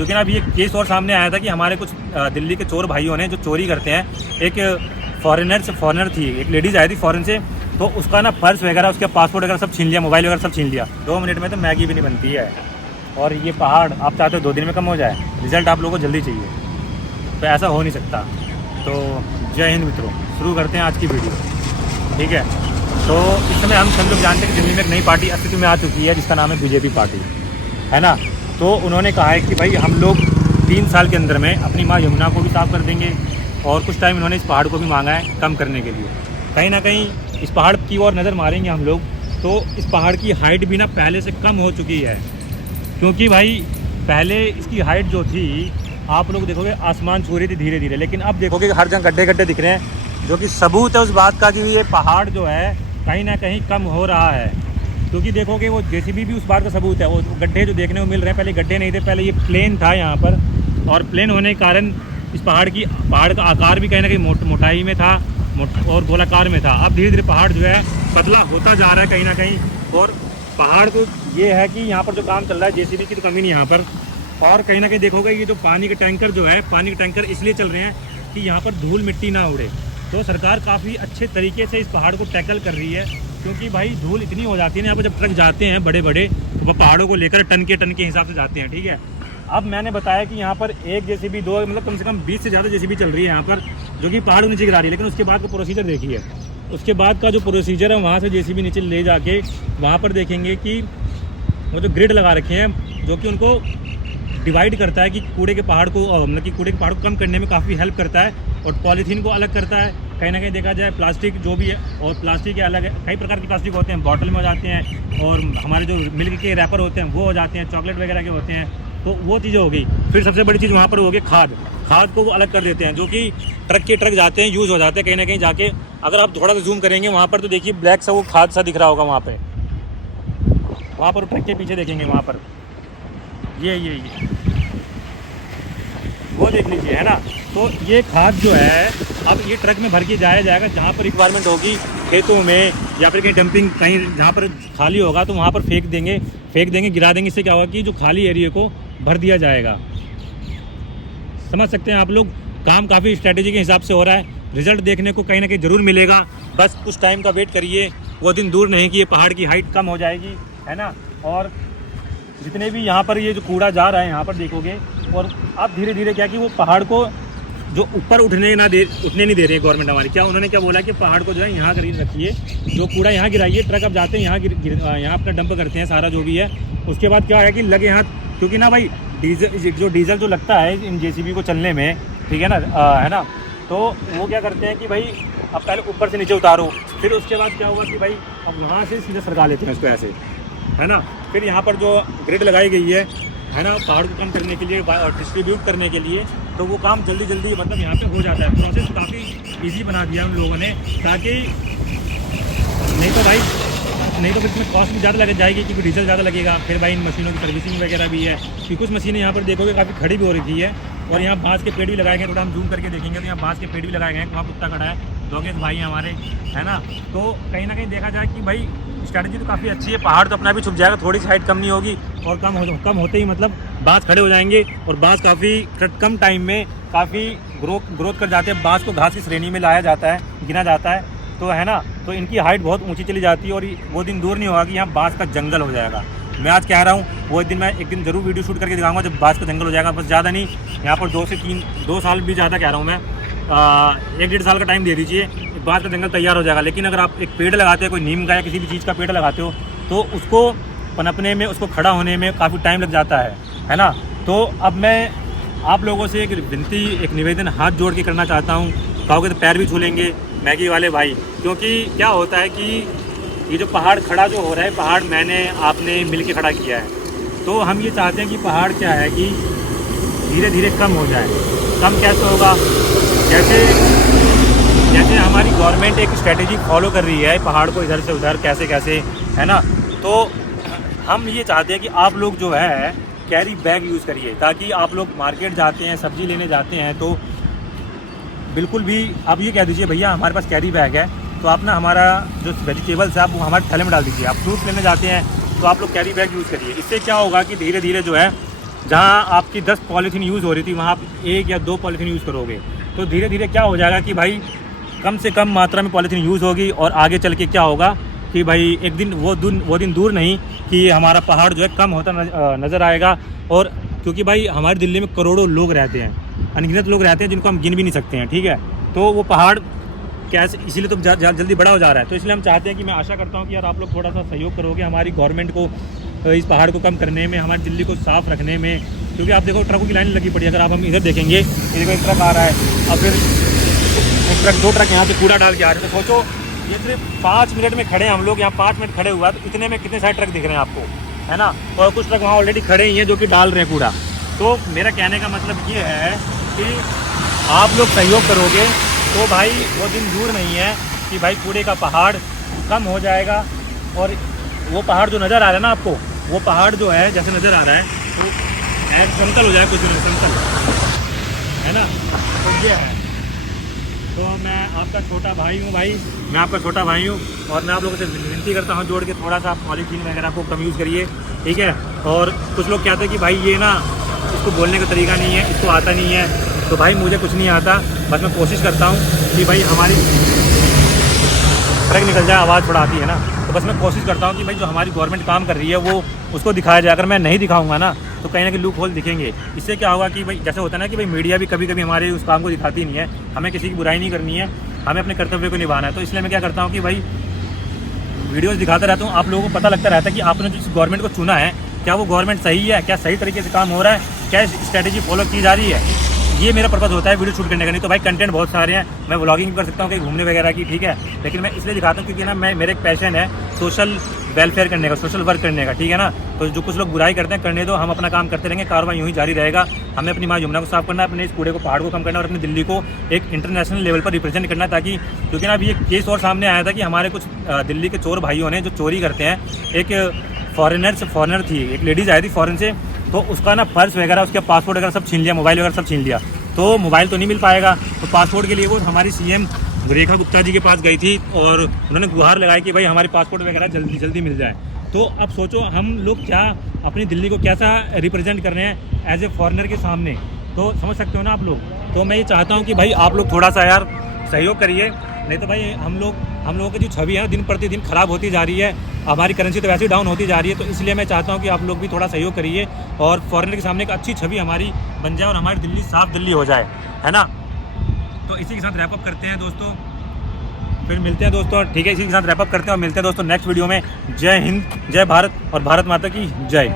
क्योंकि ना अभी एक केस और सामने आया था कि हमारे कुछ दिल्ली के चोर भाइयों ने जो चोरी करते हैं, एक फॉरेनर थी, एक लेडीज़ आई थी फॉरेन से, तो उसका ना पर्स वगैरह, उसका पासपोर्ट वगैरह सब छीन लिया, मोबाइल वगैरह सब छीन लिया। 2 मिनट में तो मैगी भी नहीं बनती है। और ये पहाड़ आप चाहते हो 2 दिन में कम हो जाए, रिजल्ट आप लोगों को जल्दी चाहिए, तो ऐसा हो नहीं सकता। तो जय हिंद मित्रों, शुरू करते हैं आज की वीडियो, ठीक है। तो इस समय हम सब लोग जानते हैं कि दिल्ली में एक नई पार्टी अस्तित्व में आ चुकी है जिसका नाम है बीजेपी पार्टी, है ना। तो उन्होंने कहा है कि भाई हम लोग 3 साल के अंदर में अपनी माँ यमुना को भी साफ़ कर देंगे, और कुछ टाइम इन्होंने इस पहाड़ को भी मांगा है कम करने के लिए। कहीं ना कहीं इस पहाड़ की ओर नज़र मारेंगे हम लोग, तो इस पहाड़ की हाइट भी ना पहले से कम हो चुकी है। क्योंकि भाई पहले इसकी हाइट जो थी, आप लोग देखोगे आसमान छू रही थी धीरे धीरे, लेकिन अब देखोगे हर जगह गड्ढे गड्ढे दिख रहे हैं, जो कि सबूत है उस बात का कि ये पहाड़ जो है कहीं ना कहीं कम हो रहा है। क्योंकि देखोगे वो जेसीबी भी उस बात का सबूत है। वो गड्ढे जो देखने को मिल रहे हैं, पहले गड्ढे नहीं थे, पहले ये प्लेन था यहाँ पर, और प्लेन होने के कारण इस पहाड़ का आकार भी कहीं ना कहीं मोटाई में था और गोलाकार में था। अब धीरे धीरे पहाड़ जो है पतला होता जा रहा है कहीं ना कहीं। और पहाड़ को ये है कि यहाँ पर जो काम चल रहा है, जेसीबी की तो कमी नहीं यहाँ पर। और कहीं ना कहीं देखोगे ये जो पानी के टैंकर जो है, पानी के टैंकर इसलिए चल रहे हैं कि यहाँ पर धूल मिट्टी ना उड़े। तो सरकार काफ़ी अच्छे तरीके से इस पहाड़ को टैकल कर रही है, क्योंकि भाई धूल इतनी हो जाती है ना, यहाँ पर जब ट्रक जाते हैं बड़े बड़े, तो वह पहाड़ों को लेकर टन के हिसाब से जाते हैं, ठीक है। अब मैंने बताया कि यहाँ पर एक जेसीबी, 2 मतलब कम से कम 20 से ज़्यादा जेसीबी चल रही है यहाँ पर, जो कि पहाड़ को नीचे गिरा रही है। लेकिन उसके बाद का प्रोसीजर देखिए, उसके बाद का जो प्रोसीजर है, वहाँ से जेसीबी नीचे ले जाके वहाँ पर देखेंगे कि वो जो ग्रिड लगा रखे हैं, जो कि उनको डिवाइड करता है कि कूड़े के पहाड़ को, मतलब कि कूड़े के पहाड़ को कम करने में काफ़ी हेल्प करता है, और पॉलीथीन को अलग करता है। कहीं ना कहीं देखा जाए प्लास्टिक जो भी है, और प्लास्टिक के अलग है, कई प्रकार के प्लास्टिक होते हैं, बॉटल में हो जाते हैं, और हमारे जो मिल्क के रैपर होते हैं वो हो जाते हैं, चॉकलेट वगैरह के होते हैं, तो वो चीज़ें हो गई। फिर सबसे बड़ी चीज़ वहाँ पर हो गई खाद को वो अलग कर देते हैं, जो कि ट्रक जाते हैं, यूज़ हो जाते हैं कहीं ना कहीं जाके। अगर आप थोड़ा सा जूम करेंगे वहाँ पर, तो देखिए ब्लैक सा वो खाद सा दिख रहा होगा वहाँ पर ट्रक के पीछे देखेंगे, वहाँ पर ये वो देख लीजिए, है ना। तो ये खाद जो है अब ये ट्रक में भर के जाएगा, जहाँ पर रिक्वायरमेंट होगी, खेतों में या फिर कहीं डंपिंग, कहीं जहाँ पर खाली होगा तो वहाँ पर फेंक देंगे, गिरा देंगे। इससे क्या होगा कि जो खाली एरिया को भर दिया जाएगा। समझ सकते हैं आप लोग, काम काफ़ी स्ट्रैटेजी के हिसाब से हो रहा है। रिजल्ट देखने को कहीं ना कहीं ज़रूर मिलेगा, बस कुछ टाइम का वेट करिए। वो दिन दूर नहीं कि ये पहाड़ की हाइट कम हो जाएगी, है ना। और जितने भी यहाँ पर ये जो कूड़ा जा रहा है यहाँ पर देखोगे, और अब धीरे धीरे क्या कि वो पहाड़ को जो ऊपर उठने नहीं दे रही है गवर्नमेंट हमारी। क्या उन्होंने क्या बोला कि पहाड़ को जो है यहाँ रखिए, जो कूड़ा यहाँ गिराइए, ट्रक अब जाते हैं यहाँ अपना डंप करते हैं सारा जो भी है। उसके बाद क्या है कि लगे हाथ, क्योंकि ना भाई डीजल जो लगता है इन जेसीबी को चलने में, ठीक है ना, है ना। तो वो क्या करते हैं कि भाई अब पहले ऊपर से नीचे उतारो, फिर उसके बाद क्या हुआ कि भाई अब वहाँ से सीधे सरका लेते हैं इसको ऐसे, है ना। फिर यहाँ पर जो ग्रिड लगाई गई है ना, पहाड़ को कम करने के लिए और डिस्ट्रीब्यूट करने के लिए, तो वो काम जल्दी मतलब यहाँ पे हो जाता है। प्रोसेस काफ़ी इजी बना दिया उन लोगों ने, ताकि नहीं तो फिर इसमें कॉस्ट भी ज़्यादा लग जाएगी, क्योंकि डीजल ज़्यादा लगेगा। फिर भाई इन मशीनों की सर्विसिंग वगैरह भी है, कि कुछ मशीनें यहाँ पर देखोगे काफ़ी खड़ी भी हो रखी है, और यहाँ बाँस के पेड़ भी लगाए गए। थोड़ा हम जूम करके देखेंगे तो यहाँ बाँस के पेड़ भी लगाए गए हैं। वहाँ कुत्ता खड़ा है, लोगेश भाई हमारे, है ना। तो कहीं ना कहीं देखा जाए कि भाई स्ट्रैटेजी तो काफ़ी अच्छी है। पहाड़ तो अपना भी छुप जाएगा, थोड़ी सी हाइट कम नहीं होगी, और कम होते ही मतलब बाँस खड़े हो जाएंगे, और बाँस काफ़ी कम टाइम में काफ़ी ग्रोथ कर जाते हैं। बाँस को घास की श्रेणी में लाया जाता है, गिना जाता है, तो है ना। तो इनकी हाइट बहुत ऊंची चली जाती है, और वो दिन दूर नहीं होगा कि यहाँ बाँस का जंगल हो जाएगा। मैं आज कह रहा हूँ, वो मैं एक दिन ज़रूर वीडियो शूट करके दिखाऊंगा जब बाँस का जंगल हो जाएगा। बस ज़्यादा नहीं, यहाँ पर 2 साल भी ज़्यादा कह रहा हूँ मैं, 1-1.5 साल का टाइम दे दीजिए, बाँस का जंगल तैयार हो जाएगा। लेकिन अगर आप एक पेड़ लगाते हैं, कोई नीम का या किसी भी चीज़ का पेड़ लगाते हो, तो उसको पनपने में, उसको खड़ा होने में काफ़ी टाइम लग जाता है ना। तो अब मैं आप लोगों से एक विनती, एक निवेदन हाथ जोड़ के करना चाहता हूँ। कहोगे तो पैर भी छू लेंगे मैगी वाले भाई, क्योंकि क्या होता है कि ये जो पहाड़ खड़ा जो हो रहा है, पहाड़ मैंने आपने मिल के खड़ा किया है। तो हम ये चाहते हैं कि पहाड़ क्या है कि धीरे धीरे कम हो जाए। कम कैसे होगा? जैसे हमारी गवर्नमेंट एक स्ट्रेटेजी फॉलो कर रही है पहाड़ को इधर से उधर कैसे, है ना। तो हम ये चाहते हैं कि आप लोग जो है कैरी बैग यूज़ करिए, ताकि आप लोग मार्केट जाते हैं, सब्ज़ी लेने जाते हैं, तो बिल्कुल भी आप ये कह दीजिए भैया हमारे पास कैरी बैग है, तो आप ना हमारा जो वेजिटेबल्स है आप वो हमारे थैले में डाल दीजिए। आप फ्रूट लेने जाते हैं तो आप लोग कैरी बैग यूज़ करिए। इससे क्या होगा कि धीरे धीरे जो है जहाँ आपकी 10 पॉलीथीन यूज़ हो रही थी वहाँ आप 1 या 2 पॉलीथीन यूज़ करोगे। तो धीरे धीरे क्या हो जाएगा कि भाई कम से कम मात्रा में पॉलीथीन यूज़ होगी, और आगे चल के क्या होगा कि भाई एक दिन वो दिन दूर नहीं कि हमारा पहाड़ जो है कम होता नज़र आएगा। और क्योंकि भाई हमारी दिल्ली में करोड़ों लोग रहते हैं, अनगिनत लोग रहते हैं जिनको हम गिन भी नहीं सकते हैं, ठीक है। तो वो पहाड़ कैसे, इसीलिए तो जल्दी बड़ा हो जा रहा है। तो इसलिए हम चाहते हैं कि मैं आशा करता हूँ कि यार आप लोग थोड़ा सा सहयोग करोगे हमारी गवर्नमेंट को इस पहाड़ को कम करने में, हमारी दिल्ली को साफ़ रखने में। क्योंकि आप देखो ट्रकों की लाइन लगी पड़ी है। अगर आप हम इधर देखेंगे, एक ट्रक आ रहा है और फिर एक ट्रक 2 ट्रक यहाँ से कूड़ा डाल के आ रहे हैं। तो सोचो ये सिर्फ 5 मिनट में खड़े हैं हम लोग यहाँ, 5 मिनट खड़े हुआ तो इतने में कितने सारे ट्रक दिख रहे हैं आपको, है ना। और कुछ ट्रक वहाँ ऑलरेडी खड़े ही हैं जो कि डाल रहे हैं कूड़ा। तो मेरा कहने का मतलब ये है कि आप लोग सहयोग करोगे तो भाई वो दिन दूर नहीं है कि भाई कूड़े का पहाड़ कम हो जाएगा। और वो पहाड़ जो नज़र आ रहा है ना आपको, वो पहाड़ जो है जैसे नज़र आ रहा है तो समतल हो जाए कुछ दिन, समतल, है ना। तो ये है। तो मैं आपका छोटा भाई हूँ भाई, मैं आपका छोटा भाई हूँ, और मैं आप लोगों से विनती करता हूँ जोड़ के थोड़ा सा पॉलीथीन वगैरह को कम यूज़ करिए, ठीक है। और कुछ लोग कहते हैं कि भाई ये ना इसको बोलने का तरीका नहीं है, इसको आता नहीं है। तो भाई मुझे कुछ नहीं आता, बस मैं कोशिश करता हूँ कि भाई हमारी ट्रक निकल जाए, आवाज़ थोड़ा आती है ना। तो बस मैं कोशिश करता हूँ कि भाई जो हमारी गवर्नमेंट काम कर रही है वो उसको दिखाया जाए। अगर मैं नहीं दिखाऊंगा ना तो कहीं ना कहीं लूप होल दिखेंगे। इससे क्या होगा कि भाई जैसे होता है ना कि भाई मीडिया भी कभी कभी हमारे उस काम को दिखाती नहीं है। हमें किसी की बुराई नहीं करनी है, हमें अपने कर्तव्य को निभाना है। तो इसलिए मैं क्या करता हूँ कि भाई वीडियोज़ दिखाता रहता हूँ, आप लोगों को पता लगता रहता है कि आपने जिस गवर्नमेंट को चुना है क्या वो गवर्नमेंट सही है, क्या सही तरीके से काम हो रहा है, क्या स्ट्रैटेजी फॉलो की जा रही है। ये मेरा पर्पज़ होता है वीडियो शूट करने का। नहीं तो भाई कंटेंट बहुत सारे हैं, मैं व्लॉगिंग भी कर सकता हूँ कहीं घूमने वगैरह की, ठीक है। लेकिन मैं इसलिए दिखाता हूँ क्योंकि ना मेरा एक पैशन है सोशल वेलफेयर करने का, सोशल वर्क करने का, ठीक है ना। तो जो कुछ लोग बुराई करते हैं करने दो, हम अपना काम करते रहेंगे, कार्रवाई यूँ ही जारी रहेगा। हमें अपनी माँ यमुना को साफ करना है, अपने इस कूड़े को, पहाड़ को कम करना है, और अपनी दिल्ली को एक इंटरनेशनल लेवल पर रिप्रेजेंट करना है। ताकि क्योंकि ना अभी एक केस और सामने आया था कि हमारे कुछ दिल्ली के चोर भाइयों ने जो चोरी करते हैं, एक फॉरेनर थी, एक लेडीज़ आई थी फॉरेन से, तो उसका ना पर्स वगैरह, उसका पासपोर्ट वगैरह सब छीन लिया, मोबाइल वगैरह सब छीन लिया। तो मोबाइल तो नहीं मिल पाएगा, तो पासपोर्ट के लिए वो हमारी सीएम रेखा गुप्ता जी के पास गई थी और उन्होंने गुहार लगाई कि भाई हमारे पासपोर्ट वगैरह जल्दी जल्दी मिल जाए। तो अब सोचो हम लोग क्या अपनी दिल्ली को कैसा रिप्रेजेंट कर रहे हैं एज ए फॉरेनर के सामने, तो समझ सकते हो ना आप लोग। तो मैं ये चाहता हूँ कि भाई आप लोग थोड़ा सा यार सहयोग करिए, नहीं तो भाई हम लोगों की जो छवि है दिन प्रतिदिन ख़राब होती जा रही है, हमारी करेंसी तो वैसे ही डाउन होती जा रही है। तो इसलिए मैं चाहता हूँ कि आप लोग भी थोड़ा सहयोग करिए और फॉरेनर के सामने एक अच्छी छवि हमारी बन जाए और हमारी दिल्ली साफ दिल्ली हो जाए, है ना। तो इसी के साथ रैप अप करते हैं दोस्तों, फिर मिलते हैं दोस्तों, ठीक है। इसी के साथ रैप अप करते हैं और मिलते हैं दोस्तों नेक्स्ट वीडियो में। जय हिंद, जय भारत और भारत माता की जय।